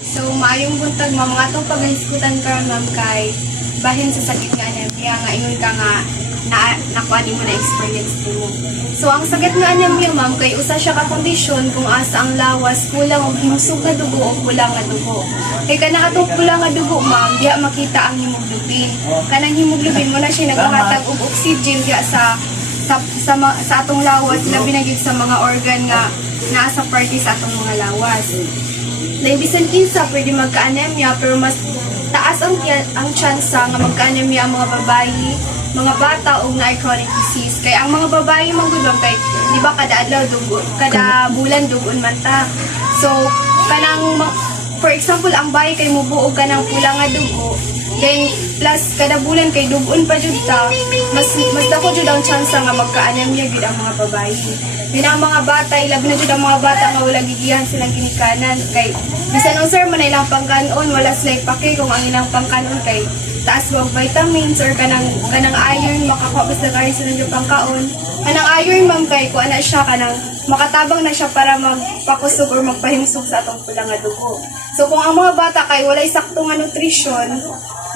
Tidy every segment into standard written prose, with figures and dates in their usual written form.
So, maayong buntag, ma'am, nga itong paghahiskutan karon ma'am, kay bahin sa sakit nga anemia, nga ingon ka nga, nakuha mo na experience mo. So, ang sakit nga anemia, ma'am, kay usa siya ka kondisyon kung asa ang lawas, kulang og himsog nga dugo o kulang nga dugo. Kay kanang atong kulang nga dugo, ma'am, diha makita ang hemoglobin. Kanang hemoglobin mo na siya naghahatag og oxygen diha sa atong lawas, labi na gyud sa mga organ nga naa sa parte sa atong mga lawas. Na bisan kinsa pwede magka-anemia, pero mas taas ang tsansa nga magka-anemia ang mga babae, mga bata o na chronic disease. Kaya ang mga babae manggudong kay di ba kada adlaw dugo, kada bulan dugon man ta. So kanang for example ang bayi kay mubuog ka ng pula nga dugo, then plus kada bulan kay dugon pa jud ta, mas dako jud ang tsansa nga magka-anemia jud ang mga babae. Yun ang mga bata, ilabi na jud ang mga bata nga wala gigihan silang ginikanan kay bisan unsa man ilang pangkanon, wala sila ipake kung ang ilang pangkanon kay taas wag vitamins or kanang iron, makakuha basta kayo sa nang pangkaon. Kanang iron ma'am kay kuha na siya kanang makatabang na siya para magpakusog or magpahimsog sa atong pula nga dugo. So kung ang mga bata kay walay sakto nga nutrition,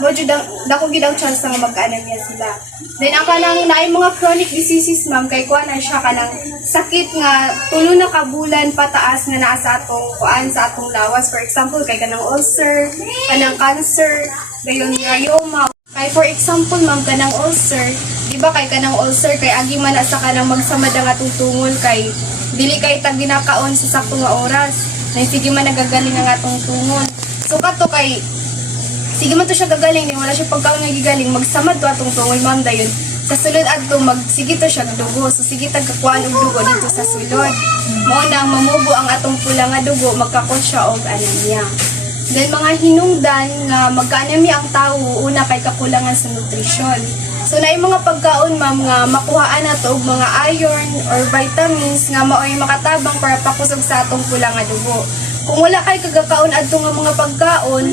mo jud dako gid ang chance nga magka-anemia sila. Then ang kanang naay mga chronic diseases ma'am kay kuha na siya kanang sakit nga tulo na ka bulan pataas nga naa sa atong kuan sa atong lawas. For example kay kanang ulcer, kanang cancer, dayon myoma. Kay for example ma'am kanang ulcer, di ba kay kanang ulcer kay agi man sa kanang magsamad nga tutungol kay dili kay tag ginakaon sa sakto nga oras. Na sige man nagagaling ang atong tungol. So kato kay sige man to siya gagaling, wala siya pagkaon nga gigaling, magsamad to atong tungol ma'am dayon. Sa sulod adto sige to siya dugo. So sige tagkakuan og dugo dito sa sulod. Mao nang mamubo ang atong pula nga dugo, magkakot siya og anemia. Then mga hinungdan nga magka-anemia ang tawo, una kay kakulangan sa nutrisyon. So naay mga pagkaon ma'am nga makuhaan nato og mga iron or vitamins nga maoy makatabang para pakusog sa atong pula nga dugo. Kung wala kay kagakaon adto nga mga pagkaon,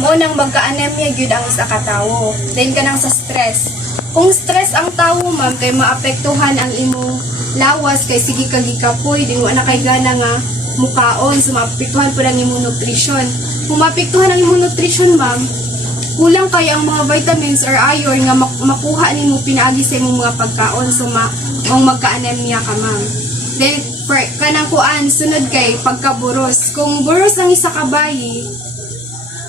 mo nang magka-anemia gyud ang isa ka tawo. Then kanang sa stress. Kung stress ang tawo ma'am kay maapektuhan ang imong lawas kay sige ka gikapoy, di mo na kay gana nga mukaon, so maapektuhan po ang imong nutrisyon. Kung maapektuhan ang imong nutrisyon ma'am, kulang kay ang mga vitamins or iron nga makuha nimo pinaagi sa imong mga pagkaon, so magka-anemia ka ma'am. Then kanang kuan sunod kay pagkaburos. Kung buros ang isa ka bayi,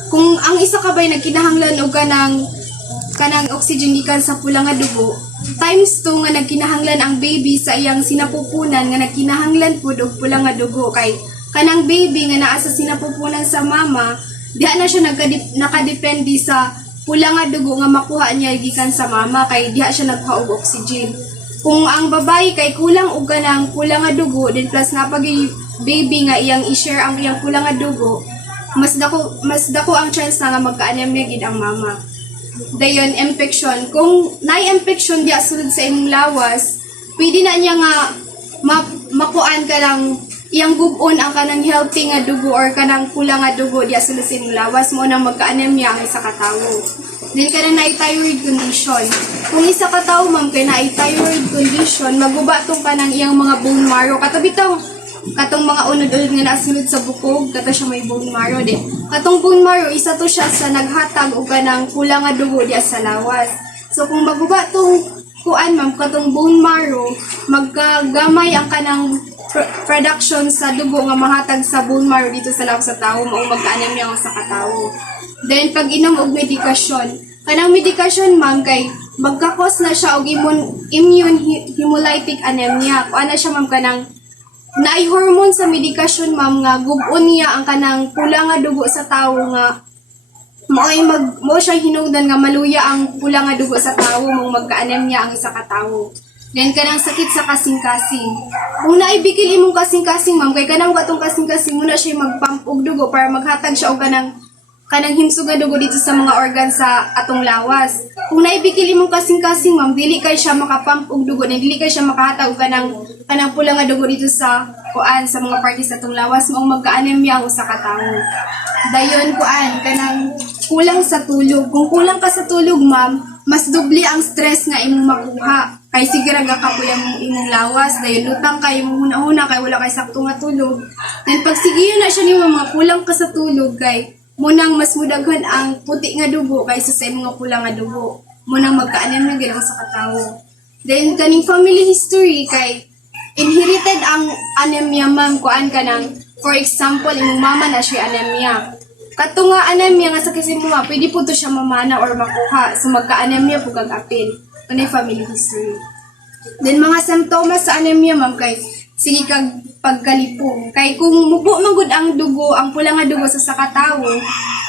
kung ang isa ka bay nagkinahanglan og kanang oxygen gikan sa pula nga dugo, times 2 nga nagkinahanglan ang baby sa iyang sinapupunan nga nagkinahanglan pud og pula nga dugo kay kanang baby nga naa sa sinapupunan sa mama, diha na siya nakadepende sa pula nga dugo nga makuha niya gikan sa mama kay diha siya nagkuha og oxygen. Kung ang babae kay kulang og kanang pula nga dugo, then plus nga pag baby nga iyang i-share ang iyang pula nga dugo, mas dako ang chance na nga magka-anemia gid ang mama. Dayon infection. Kung naay-infection diya sulod sa imong lawas, pwede na niya nga makuan ka ng iyang gubon ang kanang healthy nga dugo or kanang pula nga dugo diya sulod sa imong lawas, mo nang magka-anemia ang isa ka tawo. Then kanang naay thyroid condition. Kung isa ka tawo ma'am kay naay thyroid condition, maguba tong kanang iyang mga bone marrow. Katong mga unod-unod nga nasunod sa bukog, kato siya may bone marrow din. Katong bone marrow, isa to siya sa naghatag o kanang pula nga dugo diya sa lawas. So kung maguba tong kuan ma'am, katong bone marrow, magkagamay ang kanang production sa dugo nga mahatag sa bone marrow dito sa lawas sa tao, mao magka-anemia ang sa katawo. Then pag inom og medikasyon, kanang medikasyon ma'am kay magkakos na siya og immune hemolytic anemia. Kuan na siya ma'am kanang naay hormone sa medikasyon ma'am nga gubon niya ang kanang pula nga dugo sa tawo nga mo siya hinungdan nga maluya ang pula nga dugo sa tawo, mong magka-anemia ang isa ka tawo. Then kanang sakit sa kasing-kasing. Kung naibigil imong kasing-kasing ma'am kay kanang watong kasing-kasing muna siya magpump og dugo para maghatag siya og kanang himsog nga dugo dito sa mga organ sa atong lawas. Kung naibigil imong kasing-kasing ma'am, dili kay siya makapump og dugo, dili kay siya makahatag og kanang pula nga dugo dito sa kuan sa mga parties sa atong lawas, mong magka-anemia ang usa ka tawo. Dayon kuan kanang kulang sa tulog. Kung kulang ka sa tulog ma'am, mas doble ang stress nga imong makuha. kay sige ra gakapoy ang imong lawas, dayon lutang kay imong huna-huna kay wala kay sakto nga tulog. Then pag sige na siya nimo mga kulang ka sa tulog kay munang mas mudaghan ang puti nga dugo kaysa sa imong nga kulang nga dugo. Munang magkaanem na gid sa katawo. Then kaning family history kay inherited ang anemia ma'am kuan ka nang for example imong mama na siya anemia. Kato nga anemia nga sa kasi mo pwede po to siya mamana or makuha. So magka-anemia po kag-apil. Ano yung family history. Then mga symptoms sa anemia ma'am kay sige kag pagkalipong. Kay kung mubo magud ang dugo, ang pula nga dugo sa sakatawo,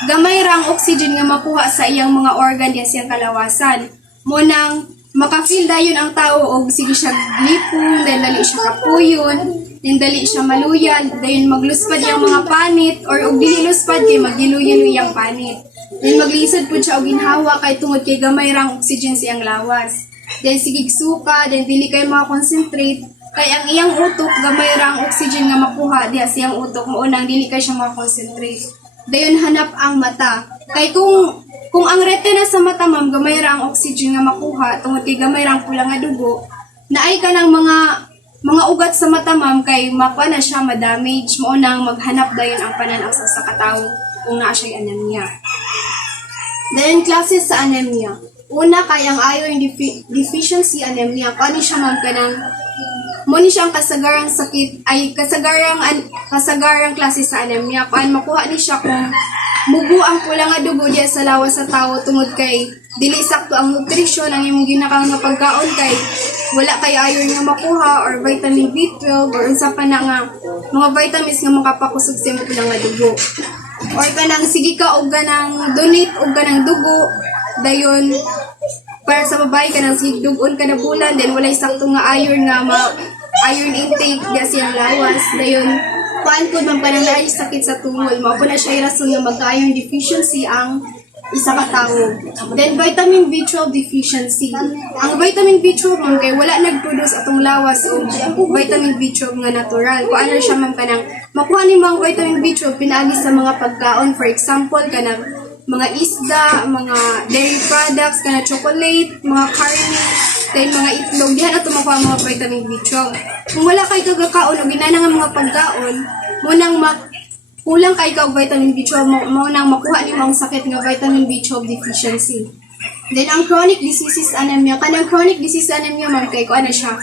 gamay ra ang oxygen nga makuha sa iyang mga organ diya siyang kalawasan. Mo nang maka-feel dayon ang tao og sige siya lipong, then dali siya kapuyon, then dali siya maluyan, then magluspad yung mga panit or og dili luspad kay magdiluyan-luyang panit. Then maglisod pud siya og ginhawa kay tungod kay gamay ra ang oxygen sa iyang lawas. Then sigig suka, then dili kay maka-concentrate kay ang iyang utok gamay ra ang oxygen nga makuha diha sa iyang utok mo nang dili kay siya maka-concentrate. Dayon hanap ang mata. Kay kung ang retina sa mata ma'am gamay ra ang oxygen nga makuha tungod kay gamay ra ang pula nga dugo, naay ka ng mga ugat sa mata ma'am kay makuha na siya ma-damage mo nang maghanap dayon ang pananaw sa katawo kung naa siya anemia. Then classes sa anemia. Una kay ang iron deficiency anemia. Kani siya ma'am kanang mo ni siyang kasagarang sakit ay kasagarang klase sa anemia. Kuan makuha ni siya kung mubo ang pula nga dugo diya sa lawas sa tawo tungod kay dili sakto ang nutrisyon ang imong ginakang nga pagkaon kay wala kay iron nga makuha or vitamin B12 or unsa pa na nga mga vitamins nga makapakusog sa imong pula nga dugo. Or kanang sige ka og ganang donate og ganang dugo dayon para sa babae kanang sige dugon ka na bulan then walay sakto nga iron iron intake diya siyang lawas dayon kuan ko man parang naay sakit sa tungol mao na siya rason nga magka-iron deficiency ang isa ka tawo. Then vitamin B12 deficiency. Ang vitamin B12 man kay wala nag-produce atong lawas og vitamin B12 nga natural. Kung ano siya man kanang makuha ni ang vitamin B12 pinaagi sa mga pagkaon, for example kanang mga isda, mga dairy products, kanang chocolate, mga karne, then mga itlog, diyan ato makuha mga vitamin B12. Kung wala kay kagakaon o ginana nga mga pagkaon, munang kulang kay ka vitamin B12 mo nang makuha ni ang sakit nga vitamin B12 deficiency. Then ang chronic diseases anemia, kanang chronic disease anemia man kay kuan na siya.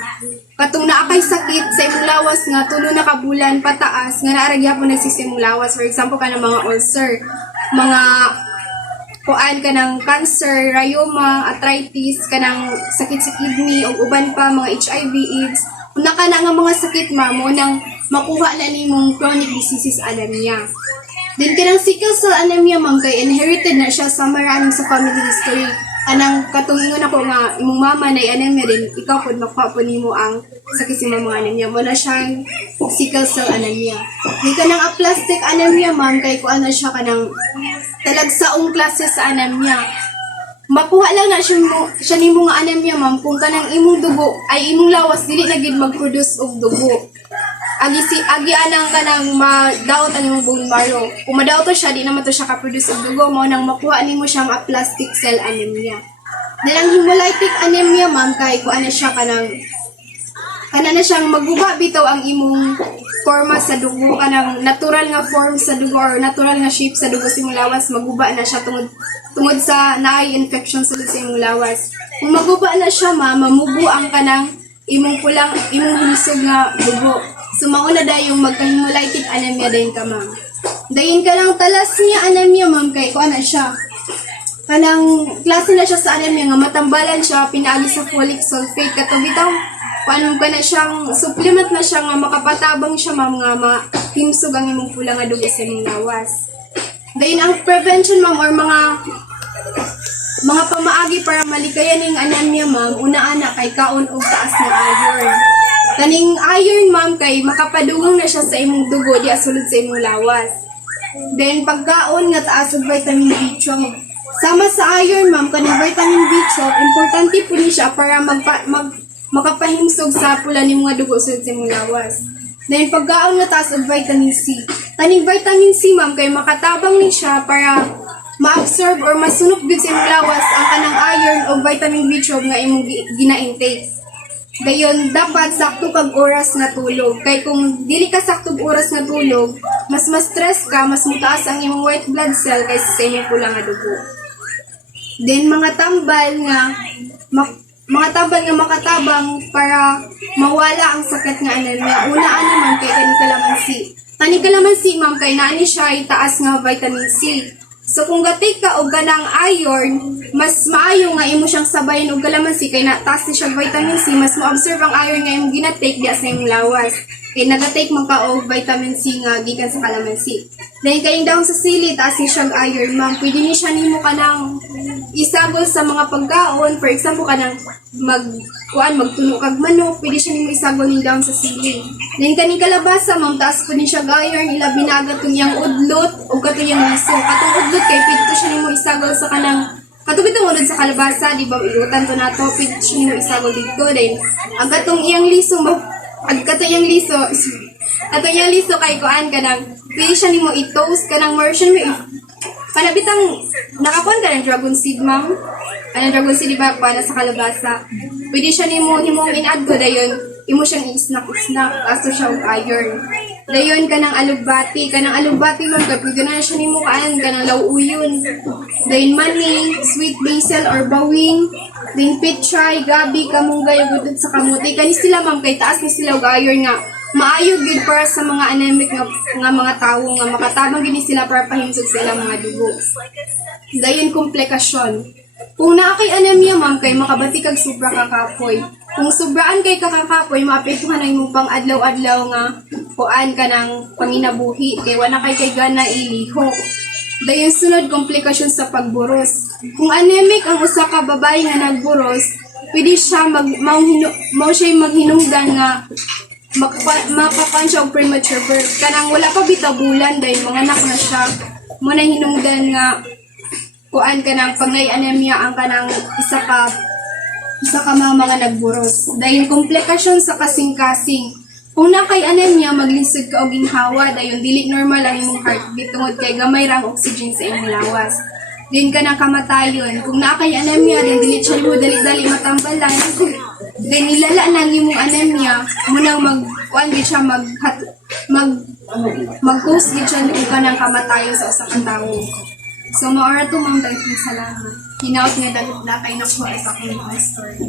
Katong naa kay sakit sa imong lawas nga tulo na ka bulan pataas nga naa ra gyapon nagsisimong lawas, for example kanang mga ulcer, mga kuan kanang cancer, rheuma, arthritis, kanang sakit sa kidney o uban pa mga HIV, AIDS. Kung nakana nga mga sakit mo nang makuha na nimong chronic diseases anemia. Then kanang sickle cell anemia ma'am kay inherited na siya sa maraming sa family history. Anang katungingon ako nga imong mama na anemia din ikaw pud makuha po nimo ang sakit sa mga anemia mo na siyang sickle cell anemia. Di kanang aplastic anemia ma'am kay kuan na siya kanang talagsaong klase sa anemia. Makuha lang na siya nimo nga anemia ma'am kung kanang imong dugo ay imong lawas dili na gid mag-produce og dugo. Agi anang kanang ma-doubt ang imong bone marrow. Kung ma-doubt siya di naman to siya ka-produce og dugo mo nang makuha nimo siyang aplastic cell anemia. Then ang hemolytic anemia ma'am kay kuan na siya kanang na siyang maguba bitaw ang imong forma sa dugo, kanang natural nga form sa dugo or natural nga shape sa dugo sa imong lawas maguba na siya tungod sa naay infection sa imong lawas. Kung maguba na siya mamubo ang kanang imong hilisog nga dugo. So mauna dayong magka-hemolytic anemia dayon ka ma'am. Dayon ka lang thalassemia anemia ma'am kay kuan na siya. Kanang klase na siya sa anemia nga matambalan siya pinaagi sa folic sulfate kato bitaw paano ka na siyang supplement na siya nga makapatabang siya ma'am nga mahimsog ang imong pula nga dugo sa imong lawas. Dayon ang prevention ma'am or mga pamaagi para malikayan ning anemia ma'am, una-ana kay kaon og taas ng iron. Kaning iron ma'am kay makapadungong na siya sa imong dugo diya sulod sa imong lawas. Then pagkaon nga taas og vitamin B12. Sama sa iron ma'am kaning vitamin B12 importante po ni siya para makapahimsog sa pula ni mga dugo sulod sa imong lawas. Then pagkaon nga taas og vitamin C. Kaning vitamin C ma'am kay makatabang ni siya para ma-absorb or masunok gud sa imong lawas ang kanang iron o vitamin B12 nga imong gina-intake. Dayon dapat sakto kag oras nga tulog. Kay kung dili ka sakto oras nga tulog, mas stress ka, mas mutaas ang imong white blood cell kaysa sa imong pula nga dugo. Then mga tambal nga makatabang para mawala ang sakit nga anemia. Unaan naman kay kaning kalamansi. Kaning kalamansi ma'am kay naani siya itaas nga vitamin C. So kung gatake ka og ganang iron, mas maayo nga imo siyang sabayan og kalamansi kay taas ni siya vitamin C, mas mo-absorb ang iron nga imong ginatake diya sa imong lawas. Kay nagatake man ka og vitamin C nga gikan sa kalamansi. Then kayong dahon sa sili taas ni siyang iron, ma'am. Pwede ni siya nimo kanang isagol sa mga pagkaon, for example kanang magtuno kag manok, pwede siya nimo isagol ni dahon sa sili. Then kaning kalabasa, ma'am, taas po ni siya iron, ila binagat tong yang udlot o katong yang liso. Katong udlot kay pwede siya nimo isagol sa kanang katubit ang udlot sa kalabasa, di ba? Ilutan to nato, pwede siya nimo isagol dito. Then ang katong iyang liso, katong iyang liso, atong iyang liso kay kuan kanang pwede siya nimo i-toast kanang version mo panabitang nakakuan ka ng dragon seed, ma'am. Ano dragon seed, di ba? Kuan sa kalabasa. Pwede siya nimong in-add ko dayon imo siyang i-snack asto siya og iron. Dayon kanang alugbati man kay pwede na siya nimo kaan kanang lauuyon. Dayon mani, sweet basil or bawing, then petchay, gabi, kamunggay ug udod sa kamote. Kani sila ma'am kay taas ni sila og iron nga maayo gid para sa mga anemic nga mga tawo nga makatabang gid sila para pahimsog sa ilang mga dugo. Dayon komplikasyon. Kung naa kay anemia ma'am kay makabati kag sobra ka kapoy. Kung sobraan kay kakakapoy, maapektuhan na imong pang adlaw-adlaw nga kuan ka ng panginabuhi kay wala kay gana iliho. Dayon sunod komplikasyon sa pagburos. Kung anemic ang usa ka babae nga nagburos, pwede siya maghinungdan nga makakuan siya og premature birth. Kanang wala pa bitabulan dahil mga anak na siya. Muna hinungdan nga kuan kanang pag anemia ang kanang isa ka mga nagburos. Dahil komplikasyon sa kasing-kasing. Kung na kay anemia, maglisod ka og ginhawa, dayon dili normal ang imong heartbeat tungod kay gamay ra ang oxygen sa imong lawas. Din ka nang kamatayon. Kung na kay anemia, din dili siya mo dali-dali matambalan. Then nilala na imong anemia, munang mag-kuan gid siya mag-cause gid siya kung kanang kamatayon sa usa ka tawo. So maora to ma'am, dahil salamat. Hinaot nga dahil na kay nakuha sa akong story.